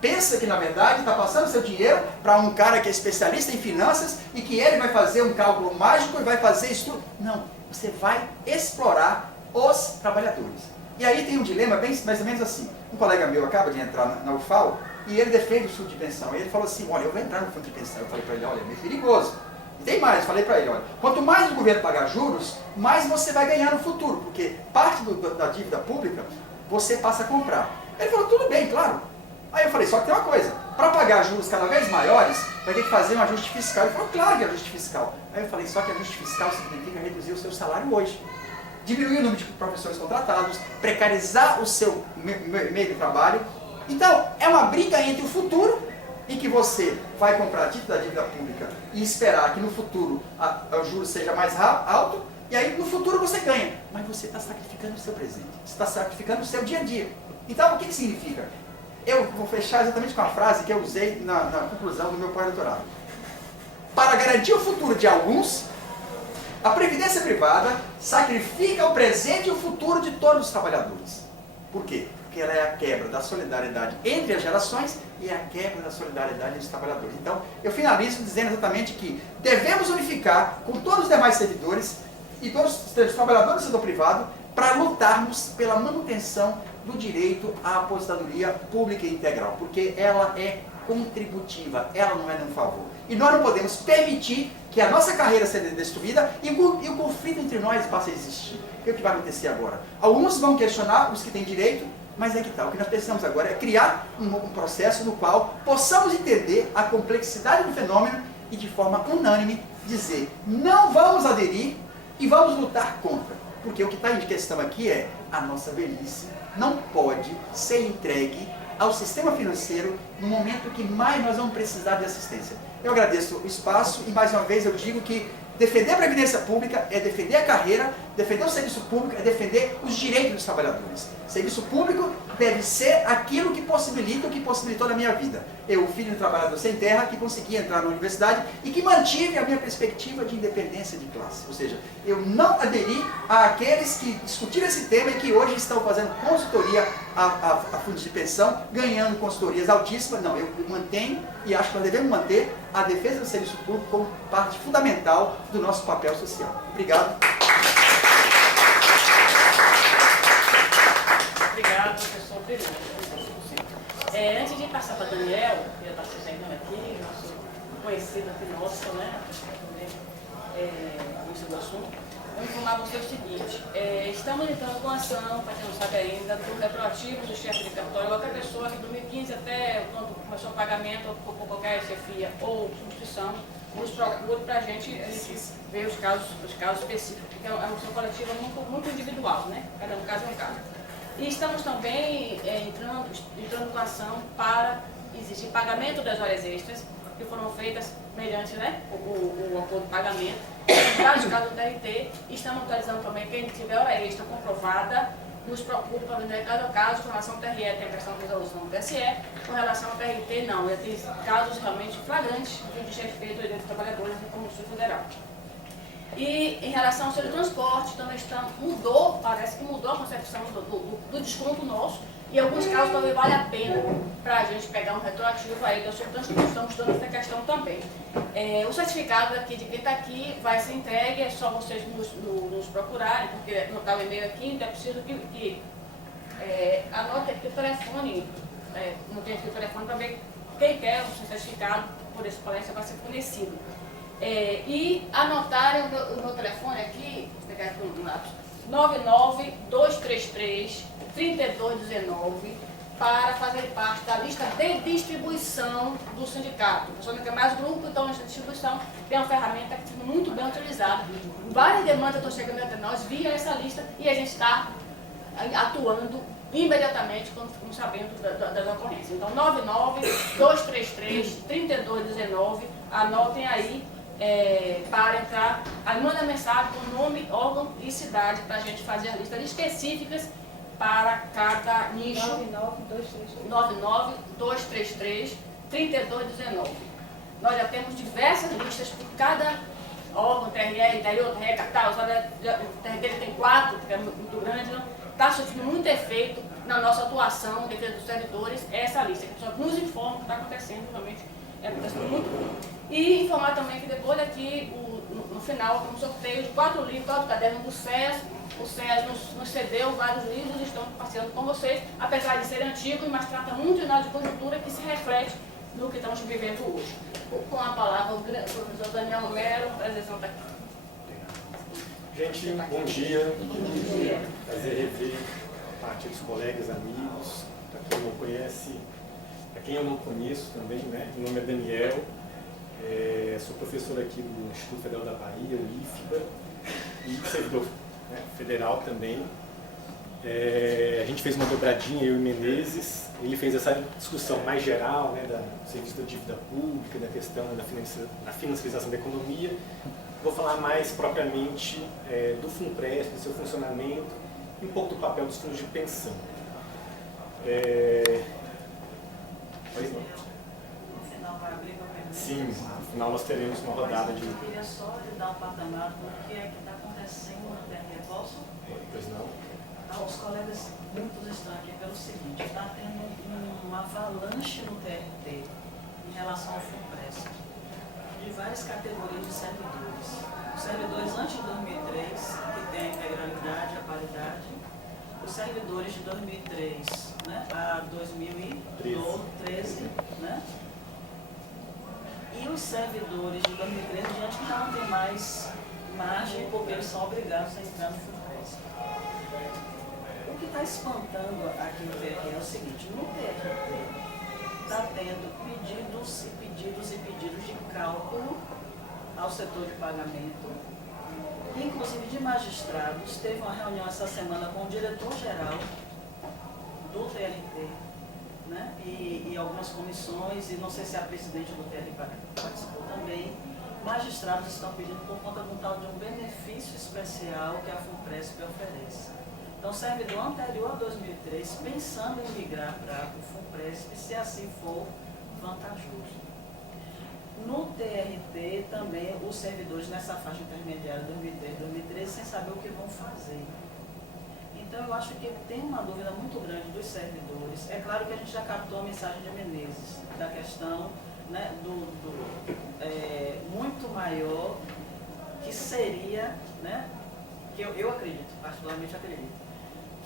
Pensa que, na verdade, está passando seu dinheiro para um cara que é especialista em finanças e que ele vai fazer um cálculo mágico e vai fazer isso tudo. Não, você vai explorar os trabalhadores. E aí tem um dilema bem mais ou menos assim. Um colega meu acaba de entrar na UFAO e ele defende o fundo de pensão. E ele falou assim, olha, eu vou entrar no fundo de pensão. Eu falei para ele, olha, é meio perigoso. E tem mais, eu falei para ele, olha, quanto mais o governo pagar juros, mais você vai ganhar no futuro, porque parte da dívida pública você passa a comprar. Ele falou, tudo bem, claro. Aí eu falei, só que tem uma coisa, para pagar juros cada vez maiores, vai ter que fazer um ajuste fiscal. Ele falou, claro que é ajuste fiscal. Aí eu falei, só que ajuste fiscal significa reduzir o seu salário hoje. Diminuir o número de professores contratados, precarizar o seu meio de trabalho. Então, é uma briga entre o futuro, em que você vai comprar título da dívida pública e esperar que no futuro o juros seja mais alto, e aí no futuro você ganha. Mas você está sacrificando o seu presente, você está sacrificando o seu dia a dia. Então, o que significa? Eu vou fechar exatamente com a frase que eu usei na conclusão do meu pós-doutorado. Para garantir o futuro de alguns, a Previdência Privada sacrifica o presente e o futuro de todos os trabalhadores. Por quê? Porque ela é a quebra da solidariedade entre as gerações e a quebra da solidariedade entre os trabalhadores. Então, eu finalizo dizendo exatamente que devemos unificar com todos os demais servidores e todos os trabalhadores do setor privado para lutarmos pela manutenção do direito à aposentadoria pública e integral, porque ela é contributiva, ela não é de um favor. E nós não podemos permitir que a nossa carreira seja destruída e o conflito entre nós passe a existir. O que vai acontecer agora? Alguns vão questionar os que têm direito, mas é que tal. O que nós precisamos agora é criar um processo no qual possamos entender a complexidade do fenômeno e de forma unânime dizer, não vamos aderir e vamos lutar contra. Porque o que está em questão aqui é a nossa velhice não pode ser entregue ao sistema financeiro no momento que mais nós vamos precisar de assistência. Eu agradeço o espaço e mais uma vez eu digo que defender a Previdência Pública é defender a carreira, defender o serviço público é defender os direitos dos trabalhadores. Serviço público deve ser aquilo que possibilita o que possibilitou na minha vida. Eu, filho de um trabalhador sem terra, que consegui entrar na universidade e que mantive a minha perspectiva de independência de classe. Ou seja, eu não aderi àqueles que discutiram esse tema e que hoje estão fazendo consultoria a fundos de pensão, ganhando consultorias altíssimas. Não, eu mantenho e acho que nós devemos manter a defesa do serviço público como parte fundamental do nosso papel social. Obrigado. Obrigado, professor Fernando. Antes de passar para Daniel, que já está se apresentando aqui, nosso conhecido aqui nosso, né? Conhecido do assunto. vou informar você o seguinte, estamos entrando com ação, para quem não sabe ainda, do retroativo do chefe de cartório, qualquer pessoa que em 2015 até quando começou o pagamento por qualquer chefia ou substituição, nos procure para a gente ver os casos específicos, porque é uma ação coletiva muito individual, né? Cada caso é um caso. E estamos também entrando com ação para existir pagamento das horas extras que foram feitas mediante, né, o acordo de pagamento. Em vários casos do TRT, estamos atualizando também quem tiver hora extra comprovada, nos procure para vender cada caso. Com relação ao TRE, tem a questão de resolução do TSE, com relação ao TRT, não. Já tem casos realmente flagrantes de chefe feito de trabalhadores como o Sul Federal. E em relação ao seu transporte, também parece que mudou a concepção do desconto nosso. E em alguns casos talvez valha a pena para a gente pegar um retroativo aí do seu transporte. Estamos dando essa questão também. O certificado aqui de quem está aqui vai ser entregue, é só vocês nos procurarem, porque não está o e-mail aqui, então é preciso que anote aqui o telefone, não tem aqui o telefone para ver quem quer o seu certificado por essa palestra vai ser fornecido. E anotarem o meu telefone aqui, vou pegar aqui um lápis, 99233-3219, para fazer parte da lista de distribuição do sindicato. O pessoal não quer mais grupo, então a lista de distribuição tem uma ferramenta que é muito bem utilizada. Várias demandas estão chegando até nós via essa lista e a gente está atuando imediatamente quando ficamos sabendo das ocorrências. Então, 99233-3219, anotem aí. Para entrar, aí manda mensagem com nome, órgão e cidade para a gente fazer as listas específicas para cada nicho. 99233-3219. Nós já temos diversas listas por cada órgão, TRE, interior, TRE, capital, o TRE tem 4, que é muito grande, está surtindo muito efeito na nossa atuação, defesa dos servidores, essa lista, que a pessoa nos informa o que está acontecendo, realmente é muito bom. E informar também que depois daqui, no final, um sorteio de 4 livros, 4 cadernos do SES. O SES nos cedeu vários livros e estão passeando com vocês, apesar de serem antigos, mas trata muito de análise de conjuntura que se reflete no que estamos vivendo hoje. Com a palavra, o professor Daniel Romero, prazer estar aqui. Gente, bom dia. Bom dia. Prazer rever a parte dos colegas, amigos, para quem não conhece. Para quem eu não conheço também, né? Meu nome é Daniel, sou professor aqui do Instituto Federal da Bahia, o IFBA, e servidor, né, federal também. A gente fez uma dobradinha, eu e Menezes, ele fez essa discussão mais geral, né, do serviço da dívida pública, da questão da financiarização da economia. Vou falar mais propriamente do FUNPRESP, do seu funcionamento e um pouco do papel dos fundos de pensão. Pois não. No final vai abrir para perguntas? Sim, no final nós teremos uma rodada de... Eu queria só lhe dar um patamar do que é que está acontecendo no TRE. Posso? Pois não. Os colegas muitos estão aqui pelo seguinte, está tendo uma avalanche no TRT em relação ao FUNPRESP, de várias categorias de servidores. Os servidores antes de 2003, que tem a integralidade, a paridade, os servidores de 2003, né, a 2013, né, e os servidores de 2013 diante que já não tem mais margem porque eles são obrigados a entrar no FUNPRESP. O que está espantando aqui no TRE é o seguinte, no TRT está tendo pedidos e pedidos e pedidos de cálculo ao setor de pagamento, inclusive de magistrados. Teve uma reunião essa semana com o diretor-geral do TRT, né? E algumas comissões, e não sei se a presidente do TRT participou também. Magistrados estão pedindo por conta de um tal de um benefício especial que a FUNPRESP oferece. Então, servidor anterior a 2003, pensando em migrar para o FUNPRESP, se assim for vantajoso. No TRT, também, os servidores nessa faixa intermediária 2003-2013, sem saber o que vão fazer. Então, eu acho que tem uma dúvida muito grande dos servidores. É claro que a gente já captou a mensagem de Menezes, da questão, né, muito maior, que seria, né, que eu acredito, particularmente acredito,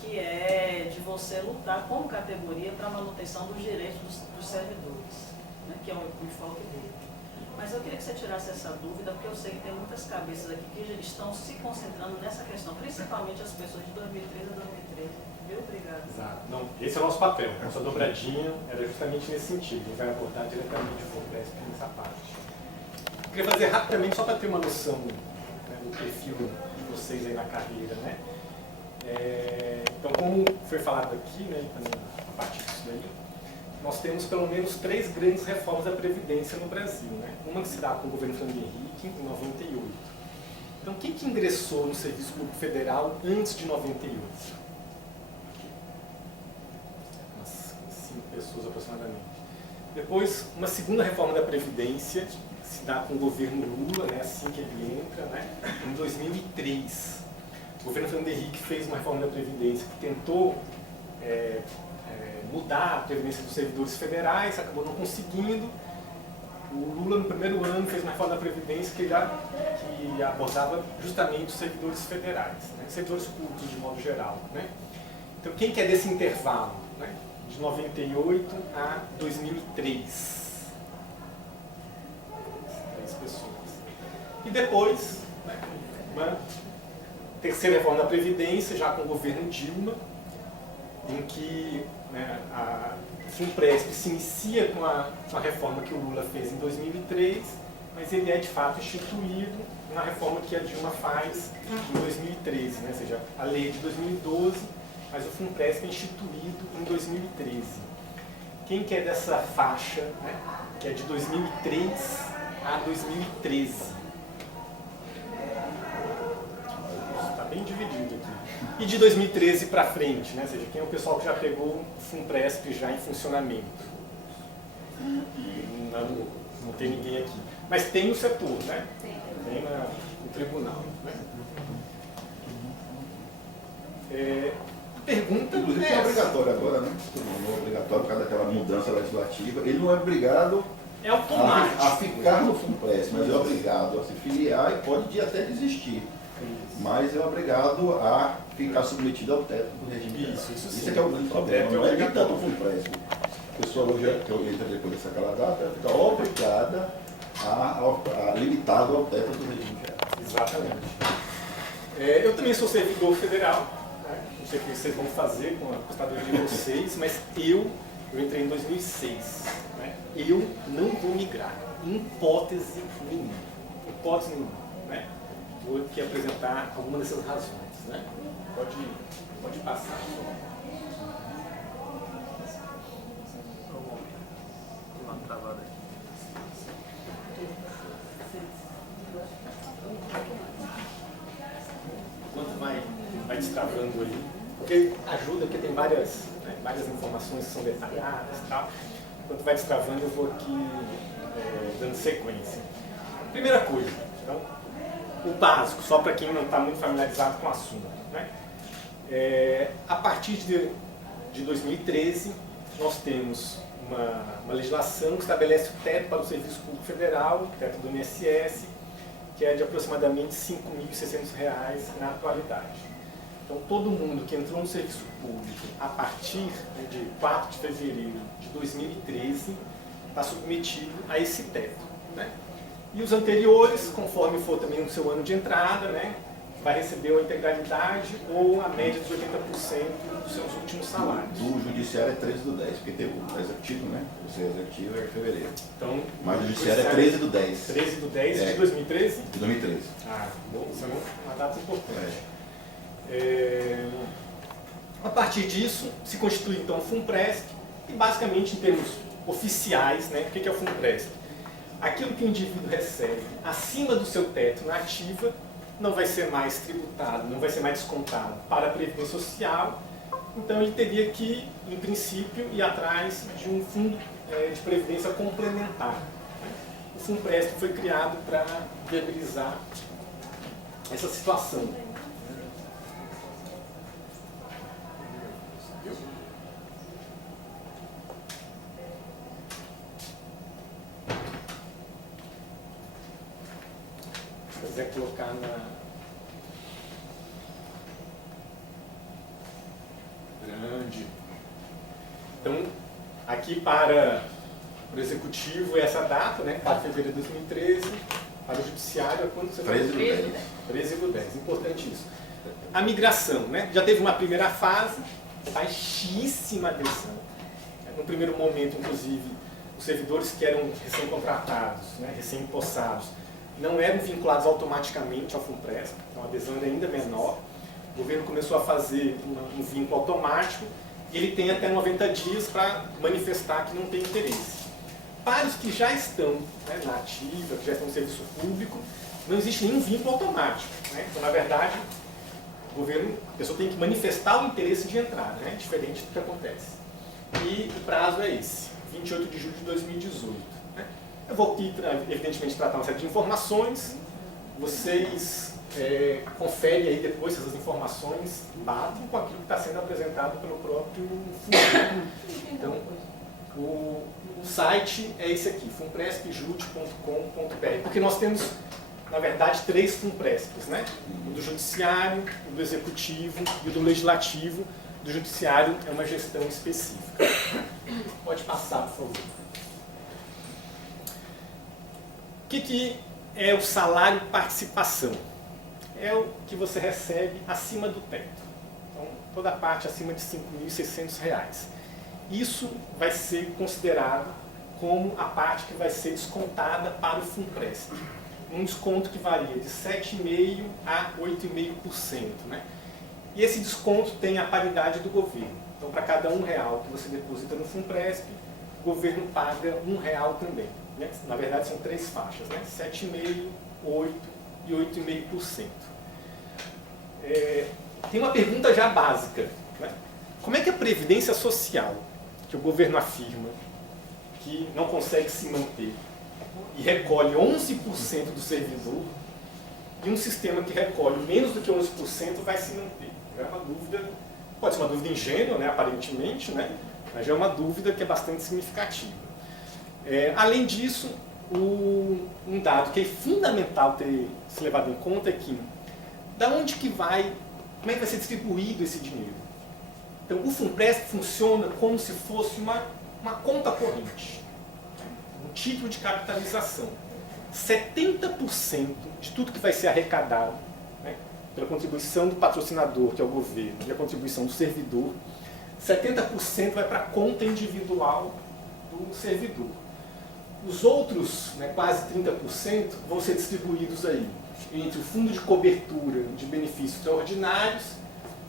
que é de você lutar como categoria para a manutenção dos direitos dos servidores, né, que é o enfoque dele. Mas eu queria que você tirasse essa dúvida, porque eu sei que tem muitas cabeças aqui que já estão se concentrando nessa questão, principalmente as pessoas de 2013 a 2013. Viu? Obrigado. Exato. Não, esse é o nosso papel. Nossa dobradinha era justamente nesse sentido. A gente vai abordar diretamente o FUNPRESP nessa parte. Eu queria fazer rapidamente, só para ter uma noção, né, do perfil de vocês aí na carreira, né? Então, como foi falado aqui, né, e também a partir disso daí, nós temos pelo menos 3 grandes reformas da Previdência no Brasil, né? Uma que se dá com o governo Fernando Henrique, em 98. Então, quem que ingressou no Serviço Público Federal antes de 98? Umas 5 pessoas aproximadamente. Depois, uma segunda reforma da Previdência, se dá com o governo Lula, né, assim que ele entra, né, em 2003. O governo Fernando Henrique fez uma reforma da Previdência que tentou mudar a Previdência dos servidores federais, acabou não conseguindo. O Lula, no primeiro ano, fez uma reforma da Previdência que abordava justamente os servidores federais, né, servidores públicos de modo geral, né. Então, quem que é desse intervalo, né, de 98 a 2003? 3 pessoas. E depois, né, uma terceira reforma da Previdência, já com o governo Dilma, em que, né, a FUNPRESP se inicia com a reforma que o Lula fez em 2003, mas ele é de fato instituído na reforma que a Dilma faz em 2013, né, ou seja, a lei é de 2012, mas o FUNPRESP é instituído em 2013. Quem que é dessa faixa, né, que é de 2003 a 2013? Está bem dividido aqui. E de 2013 para frente, né? Ou seja, quem é o pessoal que já pegou o FUNPRESP já em funcionamento? Não tem ninguém aqui. Mas tem no setor, né? Tem no tribunal. Né? Pergunta. Inclusive é obrigatório agora, né? Não é obrigatório por causa daquela mudança legislativa. Ele não é obrigado automático a ficar no FUNPRESP, mas é obrigado a se filiar e pode até desistir. Mas é obrigado a ficar submetido ao teto do regime geral. Isso é que é o grande problema. Não é nem tanto o FUNPRESP. A pessoa hoje, que entra depois daquela data, ela fica obrigada a limitado ao teto do regime geral. Exatamente. Eu também sou servidor federal. Né? Não sei o que vocês vão fazer com a apostadoria de vocês, mas eu entrei em 2006. Né? Eu não vou migrar, em hipótese nenhuma. Hipótese nenhuma. Né? Vou aqui apresentar algumas dessas razões. Né? Pode passar. Enquanto vai destravando ali, porque ajuda, porque tem várias informações que são detalhadas e tal. Enquanto vai destravando, eu vou aqui dando sequência. Primeira coisa, então, o básico, só para quem não está muito familiarizado com o assunto. Né? A partir de 2013, nós temos uma legislação que estabelece o teto para o Serviço Público Federal, o teto do INSS, que é de aproximadamente R$ 5.600 na atualidade. Então, todo mundo que entrou no serviço público a partir de 4 de fevereiro de 2013 está submetido a esse teto. Né? E os anteriores, conforme for também no seu ano de entrada, né, vai receber a integralidade ou a média dos 80% dos seus últimos salários. Do judiciário é 13/10, porque tem o executivo, né? O executivo é em fevereiro. Então, mas o judiciário é 13/10. 13/10 de 2013? De 2013. Ah, bom, isso é uma data importante. A partir disso, se constitui então o FUNPRESP e basicamente em termos oficiais, né, o que é o FUNPRESP? Aquilo que o indivíduo recebe acima do seu teto na ativa não vai ser mais tributado, não vai ser mais descontado para a Previdência Social, então ele teria que, em princípio, ir atrás de um fundo de previdência complementar. O FUNPRESP foi criado para viabilizar essa situação. Se quiser colocar grande. Então, aqui para Para o Executivo é essa data, né, 4 de fevereiro de 2013. Para o Judiciário é quando você vai? 13/10. Importante isso. A migração, né? Já teve uma primeira fase, baixíssima adesão. No primeiro momento, inclusive, os servidores que eram recém-contratados, né, recém-empossados, não eram vinculados automaticamente ao FUNPRESP, então a adesão era ainda menor. O governo começou a fazer um vínculo automático e ele tem até 90 dias para manifestar que não tem interesse. Para os que já estão, né, na ativa, que já estão no serviço público, não existe nenhum vínculo automático, né? Então, na verdade, a pessoa tem que manifestar o interesse de entrar, né? Diferente do que acontece. E o prazo é esse, 28 de julho de 2018. Né? Eu vou aqui, evidentemente, tratar uma série de informações. Vocês conferem aí depois se essas informações batem com aquilo que está sendo apresentado pelo próprio fundo. Então, o site é esse aqui, funprespjud.com.br, porque nós temos, na verdade, 3 FUNPRESPs, né? O do Judiciário, o do Executivo e o do Legislativo. Do Judiciário é uma gestão específica. Pode passar, por favor. O que é o salário participação? É o que você recebe acima do teto. Então, toda a parte acima de R$ 5.600. Isso vai ser considerado como a parte que vai ser descontada para o FUNPRESP. Um desconto que varia de 7,5% a 8,5%. Né? E esse desconto tem a paridade do governo. Então, para cada R$1 que você deposita no FUNPRESP, o governo paga R$1 também. Né? Na verdade, são 3 faixas, né? 7,5%, 8% e 8,5%. Tem uma pergunta já básica. Né? Como é que a Previdência Social, que o governo afirma que não consegue se manter, e recolhe 11% do servidor, e um sistema que recolhe menos do que 11% vai se manter? É uma dúvida, pode ser uma dúvida ingênua, né, aparentemente, né, mas é uma dúvida que é bastante significativa. Além disso, um dado que é fundamental ter se levado em conta é que, da onde que vai, como é que vai ser distribuído esse dinheiro? Então, o FUNPRESP funciona como se fosse uma conta corrente, um título de capitalização. 70% de tudo que vai ser arrecadado, né, pela contribuição do patrocinador, que é o governo, e a contribuição do servidor, 70% vai para a conta individual do servidor. Os outros, né, quase 30%, vão ser distribuídos aí entre o fundo de cobertura de benefícios extraordinários,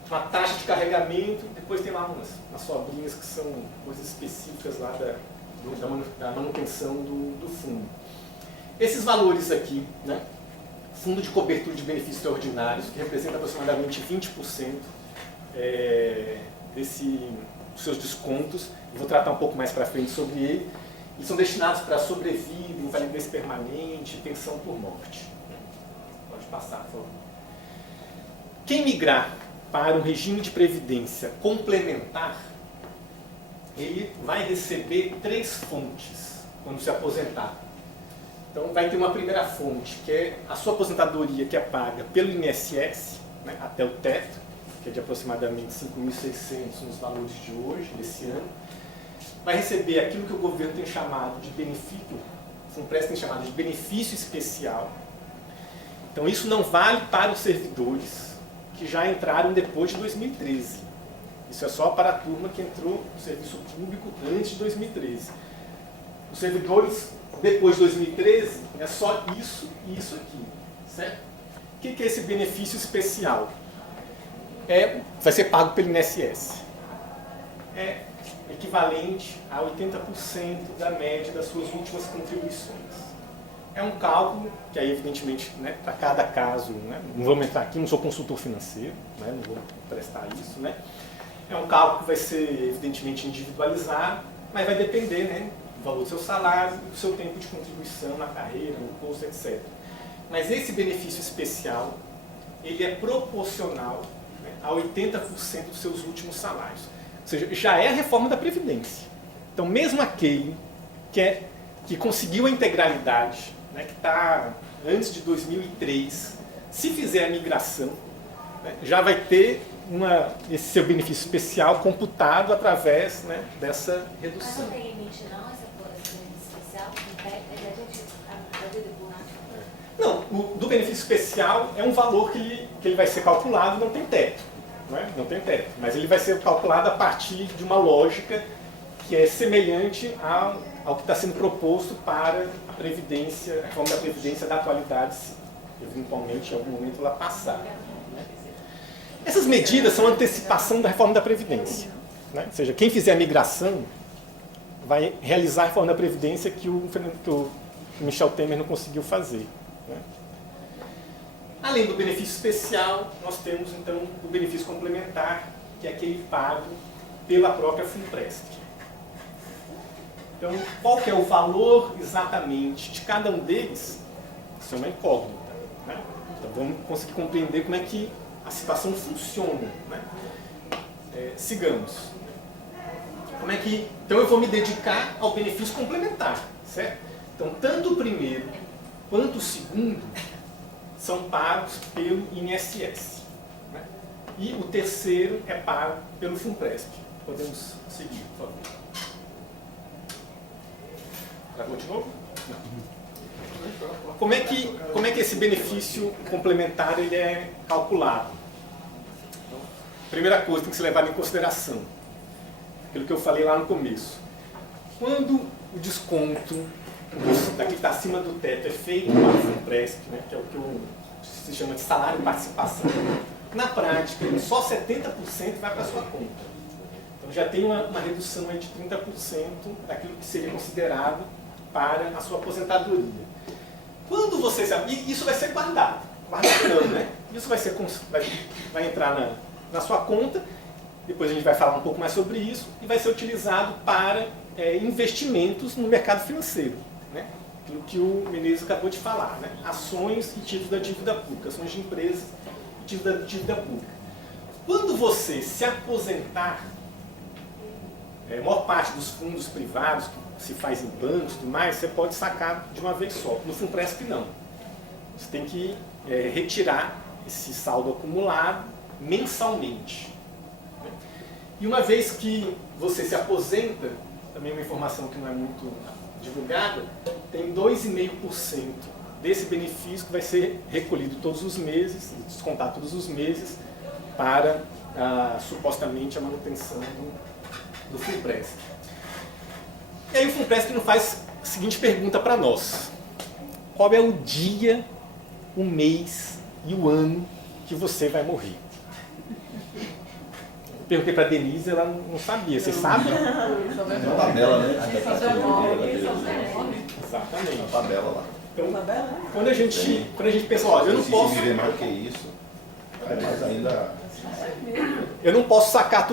uma taxa de carregamento, depois tem lá umas sobrinhas que são coisas específicas lá da manutenção do fundo. Esses valores aqui, né, fundo de cobertura de benefícios extraordinários, que representa aproximadamente 20% dos seus descontos, eu vou tratar um pouco mais para frente sobre ele, eles são destinados para sobrevida, invalidez permanente, pensão por morte. Pode passar, por favor. Quem migrar para um regime de previdência complementar, ele vai receber 3 fontes quando se aposentar. Então, vai ter uma primeira fonte, que é a sua aposentadoria, que é paga pelo INSS, né, até o teto, que é de aproximadamente 5.600 nos valores de hoje, desse ano. Vai receber aquilo que o governo tem chamado de benefício, o FUNPRESP tem chamado de benefício especial. Então, isso não vale para os servidores que já entraram depois de 2013. Isso é só para a turma que entrou no serviço público antes de 2013. Os servidores depois de 2013 é só isso e isso aqui, certo? O que é esse benefício especial? Vai ser pago pelo INSS. É equivalente a 80% da média das suas últimas contribuições. É um cálculo que aí, evidentemente, né, para cada caso, né, não vamos entrar aqui, não sou consultor financeiro, né, não vou prestar isso, né? É um cálculo que vai ser, evidentemente, individualizado, mas vai depender, né, do valor do seu salário, do seu tempo de contribuição na carreira, no curso, etc. Mas esse benefício especial, ele é proporcional, né, a 80% dos seus últimos salários. Ou seja, já é a reforma da Previdência. Então, mesmo aquele que conseguiu a integralidade, né, que está antes de 2003, se fizer a migração, né, já vai ter esse seu benefício especial computado através, né, dessa redução. Mas não tem limite não, esse benefício Não, do benefício especial é um valor que ele vai ser calculado, não tem teto. Não tem teto, mas ele vai ser calculado a partir de uma lógica que é semelhante ao que está sendo proposto para a Previdência, a reforma da Previdência da atualidade, se eventualmente em algum momento ela passar. Essas medidas são antecipação da reforma da Previdência. Ou seja, quem fizer a migração vai realizar a reforma da Previdência que o Michel Temer não conseguiu fazer. Além do benefício especial, nós temos então o benefício complementar, que é aquele pago pela própria FUNPRESP. Então, qual que é o valor exatamente de cada um deles? Isso é uma incógnita. Então, vamos conseguir compreender como é que a situação funciona. Sigamos. Então, eu vou me dedicar ao benefício complementar, certo? Então, tanto o primeiro quanto o segundo são pagos pelo INSS. E o terceiro é pago pelo FUNPRESP. Podemos seguir, por favor. Travou de novo? Não. Como é que esse benefício complementar ele é calculado? Então, primeira coisa, tem que ser levado em consideração aquilo que eu falei lá no começo. Quando o desconto daqui que está acima do teto é feito para o FUNPRESP, que é o que se chama de salário de participação, na prática, só 70% vai para a sua conta. Então já tem uma redução aí de 30% daquilo que seria considerado para a sua aposentadoria. Quando você... E isso vai ser guardado. Guardado não, né? Isso vai entrar na sua conta, depois a gente vai falar um pouco mais sobre isso, e vai ser utilizado para investimentos no mercado financeiro. Aquilo que o Menezes acabou de falar, ações e títulos da dívida pública, ações de empresas e títulos da dívida pública. Quando você se aposentar, a maior parte dos fundos privados que se faz em bancos e tudo mais, você pode sacar de uma vez só. No FUNPRESP não. Você tem que retirar esse saldo acumulado mensalmente. E uma vez que você se aposenta, também uma informação que não é muito divulgada, tem 2,5% desse benefício que vai ser recolhido todos os meses, descontado todos os meses, para supostamente a manutenção do FUNPRESP. E aí o FUNPRESP não faz a seguinte pergunta para nós: qual é o dia, o mês e o ano que você vai morrer? Perguntei para a Denise, ela não sabia. Vocês sabem? Uma tabela, né? Exatamente. Uma tabela lá. Então, quando a gente pensa, olha, eu não posso... viver mais que isso, é mais ainda... Eu não posso sacar